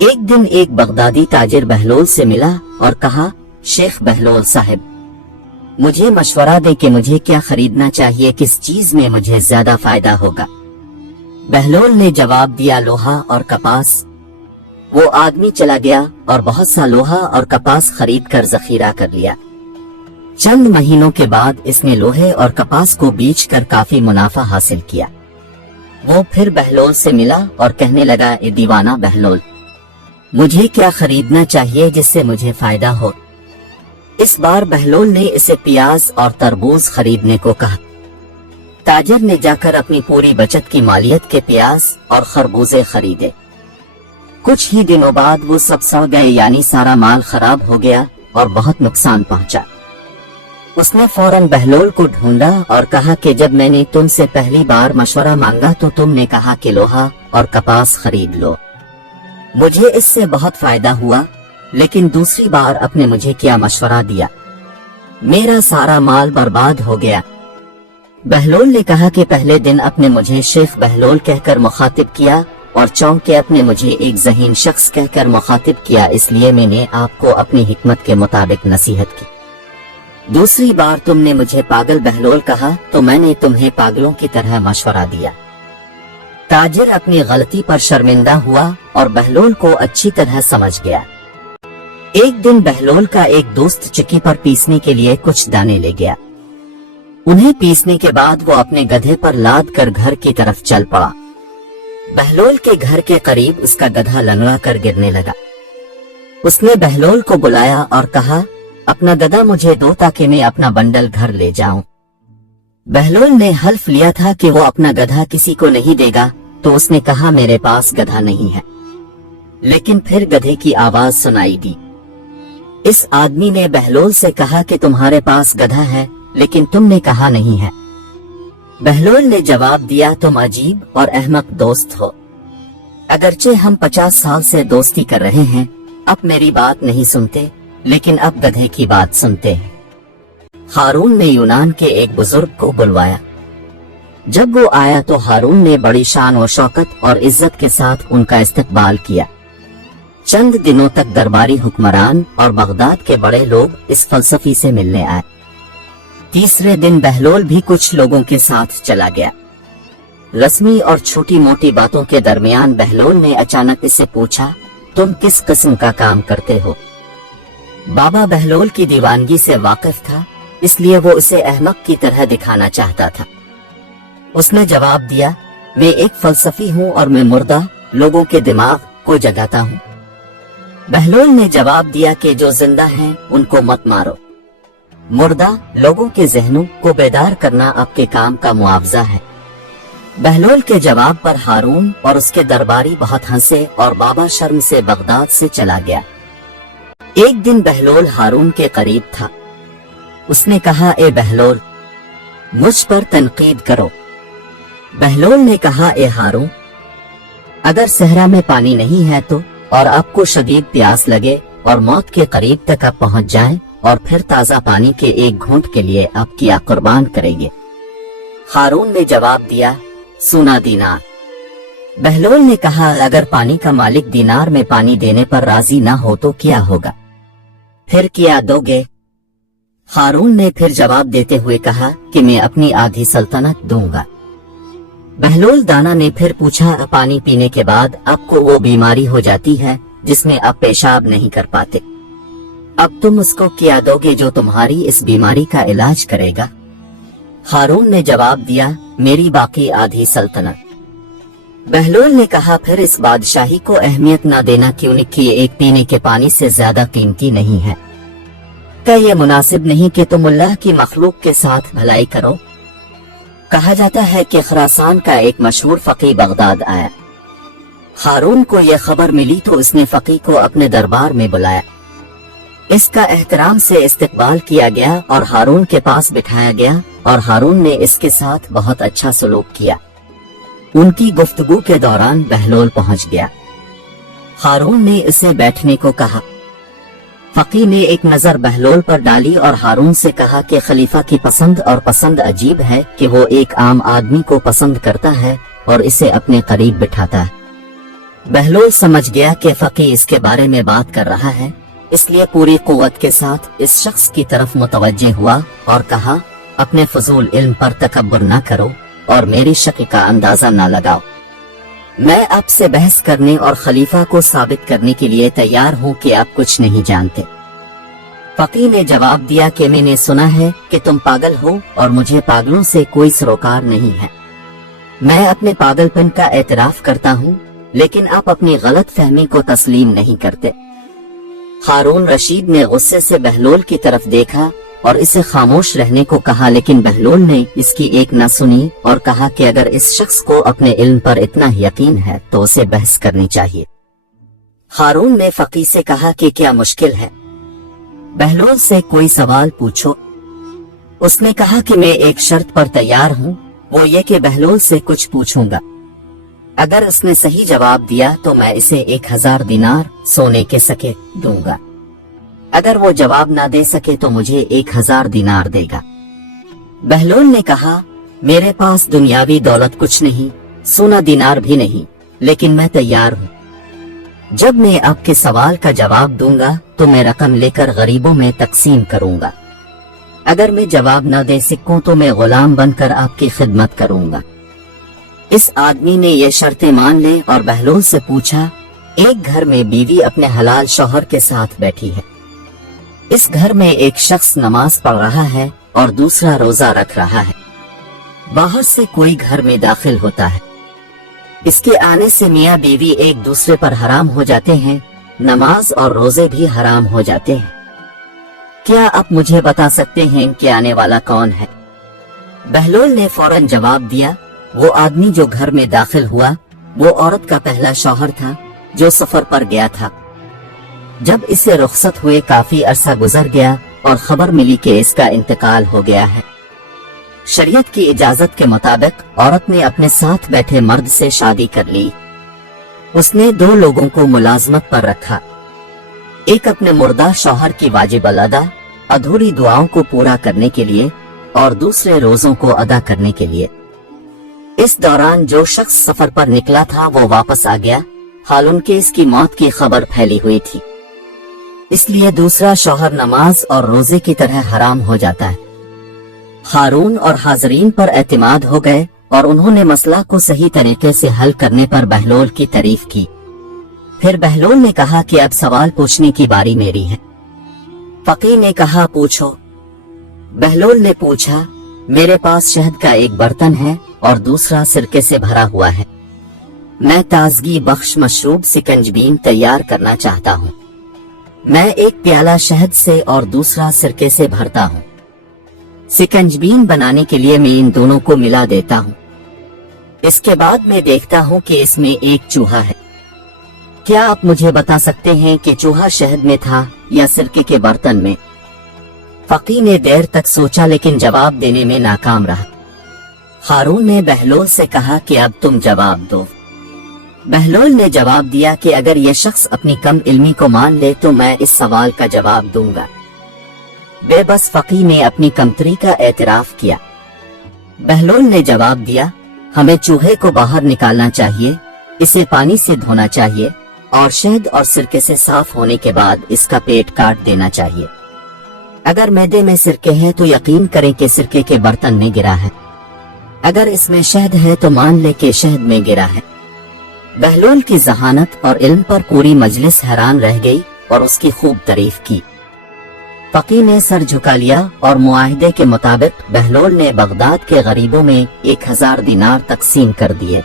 एक दिन एक बगदादी ताजिर बहलोल से मिला और कहा, शेख बहलोल साहब, मुझे मशवरा दे कि मुझे क्या खरीदना चाहिए, किस चीज में मुझे ज्यादा फायदा होगा। बहलोल ने जवाब दिया, लोहा और कपास। वो आदमी चला गया और बहुत सा लोहा और कपास खरीद कर जखीरा कर लिया। चंद महीनों के बाद इसने लोहे और कपास को बेच कर काफी मुनाफा हासिल किया। वो फिर बहलोल से मिला और कहने लगा, ए दीवाना बहलोल, मुझे क्या खरीदना चाहिए जिससे मुझे फायदा हो। इस बार बहलोल ने इसे प्याज और तरबूज खरीदने को कहा। ताजिर ने जाकर अपनी पूरी बचत की मालियत के प्याज और खरबूजे खरीदे। कुछ ही दिनों बाद वो सब सड़ गए, यानी सारा माल खराब हो गया और बहुत नुकसान पहुंचा। उसने फौरन बहलोल को ढूंढा और कहा कि जब मैंने तुमसे पहली बार मशवरा मांगा तो तुमने कहा कि लोहा और कपास खरीद लो, मुझे इससे बहुत फायदा हुआ, लेकिन दूसरी बार आपने मुझे क्या मशवरा दिया, मेरा सारा माल बर्बाद हो गया। बहलोल ने कहा कि पहले दिन आपने मुझे शेख बहलोल कहकर मुखातिब किया और चौंक के आपने मुझे एक ज़हीन शख्स कहकर मुखातिब किया, इसलिए मैंने आपको अपनी हिकमत के मुताबिक नसीहत की। दूसरी बार तुमने मुझे पागल बहलोल कहा तो मैंने तुम्हें पागलों की तरह मशवरा दिया। ताजिर अपनी गलती पर शर्मिंदा हुआ और बहलोल को अच्छी तरह समझ गया। एक दिन बहलोल का एक दोस्त चक्की पर पीसने के लिए कुछ दाने ले गया। उन्हें पीसने के बाद वो अपने गधे पर लाद कर घर की तरफ चल पड़ा। बहलोल के घर के करीब उसका गधा लंगड़ा कर गिरने लगा। उसने बहलोल को बुलाया और कहा, अपना गधा मुझे दो ताकि मैं अपना बंडल घर ले जाऊं। बहलोल ने हल्फ लिया था कि वो अपना गधा किसी को नहीं देगा, तो उसने कहा, मेरे पास गधा नहीं है। लेकिन फिर गधे की आवाज सुनाई दी। इस आदमी ने बहलोल से कहा कि तुम्हारे पास गधा है, लेकिन तुमने कहा नहीं है। बहलोल ने जवाब दिया, तुम अजीब और अहमक दोस्त हो। अगरचे हम 50 साल से दोस्ती कर रहे हैं, अब मेरी बात नहीं सुनते, लेकिन अब गधे की बात सुनते हैं। हारून ने यूनान के एक बुजुर्ग को बुलवाया। जब वो आया तो हारून ने बड़ी शान और शौकत और इज्जत के साथ उनका इस्तकबाल किया। चंद दिनों तक दरबारी हुक्मरान और बगदाद के बड़े लोग इस फलसफी से मिलने आए। तीसरे दिन बहलोल भी कुछ लोगों के साथ चला गया। रस्मी और छोटी मोटी बातों के दरमियान बहलोल ने अचानक इससे पूछा, तुम किस किस्म का काम करते हो। बाबा बहलोल की दीवानगी से वाकिफ था, इसलिए वो उसे अहमक की तरह दिखाना चाहता था। उसने जवाब दिया, मैं एक फलसफी हूँ और मैं मुर्दा लोगों के दिमाग को जगाता हूँ। बहलोल ने जवाब दिया कि जो जिंदा हैं उनको मत मारो, मुर्दा लोगों के जहनों को बेदार करना आपके काम का मुआवजा है। बहलोल के जवाब पर हारून और उसके दरबारी बहुत हंसे और बाबा शर्म से बगदाद से चला गया। एक दिन बहलोल हारून के करीब था। उसने कहा, ए बहलोल, मुझ पर तनकीद करो। बहलोल ने कहा, ए हारून, अगर सहरा में पानी नहीं है तो, और आपको शदीद प्यास लगे और मौत के करीब तक आप पहुंच जाएं और फिर ताजा पानी के एक घूंट के लिए आप क्या कुर्बान करेंगे। हारून ने जवाब दिया, सोना दीनार। बहलोल ने कहा, अगर पानी का मालिक दीनार में पानी देने पर राजी ना हो तो क्या होगा, फिर क्या दोगे। हारून ने फिर जवाब देते हुए कहा कि मैं अपनी आधी सल्तनत दूंगा। बहलोल दाना ने फिर पूछा, पानी पीने के बाद आपको वो बीमारी हो जाती है जिसमें आप पेशाब नहीं कर पाते, अब तुम उसको क्या दोगे जो तुम्हारी इस बीमारी का इलाज करेगा। हारून ने जवाब दिया, मेरी बाकी आधी सल्तनत। बहलोल ने कहा, फिर इस बादशाही को अहमियत न देना क्यों कि एक पीने के पानी से ज्यादा कीमती नहीं है। क्या ये मुनासिब नहीं कि तुम अल्लाह की मखलूक के साथ भलाई करो। कहा जाता है कि खुरासान का एक मशहूर फकीह बगदाद आया। हारून को यह खबर मिली तो उसने फकीह को अपने दरबार में बुलाया। इसका एहतराम से इस्तकबाल किया गया और हारून के पास बिठाया गया और हारून ने इसके साथ बहुत अच्छा सलूक किया। उनकी गुफ्तगू के दौरान बहलोल पहुंच गया। हारून ने इसे बैठने को कहा। फकीह ने एक नजर बहलोल पर डाली और हारून से कहा कि खलीफा की पसंद और पसंद अजीब है कि वो एक आम आदमी को पसंद करता है और इसे अपने करीब बिठाता है। बहलोल समझ गया कि फकीह इसके बारे में बात कर रहा है, इसलिए पूरी कुव्वत के साथ इस शख्स की तरफ मुतवज्जे हुआ और कहा, अपने फजूल इल्म पर तकब्बुर न करो और मेरी शक्ल का अंदाजा न लगाओ। मैं आपसे बहस करने और खलीफा को साबित करने के लिए तैयार हूँ कि आप कुछ नहीं जानते। फकीह ने जवाब दिया कि मैंने सुना है कि तुम पागल हो और मुझे पागलों से कोई सरोकार नहीं है। मैं अपने पागलपन का एतराफ करता हूँ, लेकिन आप अपनी गलत फहमी को तस्लीम नहीं करते। हारून रशीद ने गुस्से से बहलोल की तरफ देखा और इसे खामोश रहने को कहा, लेकिन बहलोल ने इसकी एक न सुनी और कहा कि अगर इस शख्स को अपने इल्म पर इतना यकीन है तो उसे बहस करनी चाहिए। हारून ने फकीह से कहा कि क्या मुश्किल है, बहलोल से कोई सवाल पूछो। उसने कहा कि मैं एक शर्त पर तैयार हूँ, वो ये कि बहलोल से कुछ पूछूंगा। अगर उसने सही जवाब दिया तो मैं इसे 1000 दिनार सोने के सिक्के दूंगा। अगर वो जवाब ना दे सके तो मुझे 1000 दिनार देगा। बहलोल ने कहा, मेरे पास दुनियावी दौलत कुछ नहीं, सोना दिनार भी नहीं, लेकिन मैं तैयार हूँ। जब मैं आपके सवाल का जवाब दूंगा तो मैं रकम लेकर गरीबों में तकसीम करूंगा। अगर मैं जवाब न दे सकूं तो मैं गुलाम बनकर आपकी खिदमत करूंगा। इस आदमी ने ये शर्तें मान ली और बहलोल से पूछा, एक घर में बीवी अपने हलाल शौहर के साथ बैठी है। इस घर में एक शख्स नमाज पढ़ रहा है और दूसरा रोजा रख रहा है। बाहर से कोई घर में दाखिल होता है, इसके आने से मियाँ बीवी एक दूसरे पर हराम हो जाते हैं, नमाज और रोजे भी हराम हो जाते हैं। क्या आप मुझे बता सकते हैं इनके आने वाला कौन है? बहलोल ने फौरन जवाब दिया, वो आदमी जो घर में दाखिल हुआ वो औरत का पहला शौहर था जो सफर पर गया था। जब इसे रुखसत हुए काफी अरसा गुजर गया और खबर मिली कि इसका इंतकाल हो गया है। शरीयत की इजाजत के मुताबिक औरत ने अपने साथ बैठे मर्द से शादी कर ली। उसने 2 लोगों को मुलाजमत पर रखा, एक अपने मुर्दा शौहर की वाजिब अदा अधूरी दुआओं को पूरा करने के लिए और दूसरे रोजों को अदा करने के लिए। इस दौरान जो शख्स सफर पर निकला था वो वापस आ गया, हाल उनके इसकी मौत की खबर फैली हुई थी, इसलिए दूसरा शौहर नमाज और रोजे की तरह हराम हो जाता है। हारून और हाजरीन पर एतमाद हो गए और उन्होंने मसला को सही तरीके से हल करने पर बहलोल की तारीफ की। फिर बहलोल ने कहा कि अब सवाल पूछने की बारी मेरी है। फकीह ने कहा, पूछो। बहलोल ने पूछा, मेरे पास शहद का एक बर्तन है और दूसरा सिरके से भरा हुआ है। मैं ताजगी बख्श मशरूब सिकंजबीन तैयार करना चाहता हूँ। मैं एक प्याला शहद से और दूसरा सिरके से भरता हूँ। सिकंजबीन बनाने के लिए मैं इन दोनों को मिला देता हूँ। इसके बाद मैं देखता हूँ कि इसमें एक चूहा है। क्या आप मुझे बता सकते हैं कि चूहा शहद में था या सिरके के बर्तन में? फकीह ने देर तक सोचा लेकिन जवाब देने में नाकाम रहा। हारून ने बहलोल से कहा कि अब तुम जवाब दो। बहलोल ने जवाब दिया कि अगर यह शख्स अपनी कम इल्मी को मान ले तो मैं इस सवाल का जवाब दूंगा। बेबस फकीह ने अपनी कमतरी का एतराफ किया। बहलोल ने जवाब दिया, हमें चूहे को बाहर निकालना चाहिए, इसे पानी से धोना चाहिए और शहद और सिरके से साफ होने के बाद इसका पेट काट देना चाहिए। अगर मैदे में सिरके है तो यकीन करें कि सिरके के बर्तन में गिरा है, अगर इसमें शहद है तो मान ले कि शहद में गिरा है। बहलोल की जहानत और इल्म पर पूरी मजलिस हैरान रह गई और उसकी खूब तारीफ की। फकीह ने सर झुका लिया और मुआहिदे के मुताबिक बहलोल ने बगदाद के गरीबों में 1000 दिनार तकसीम कर दिए।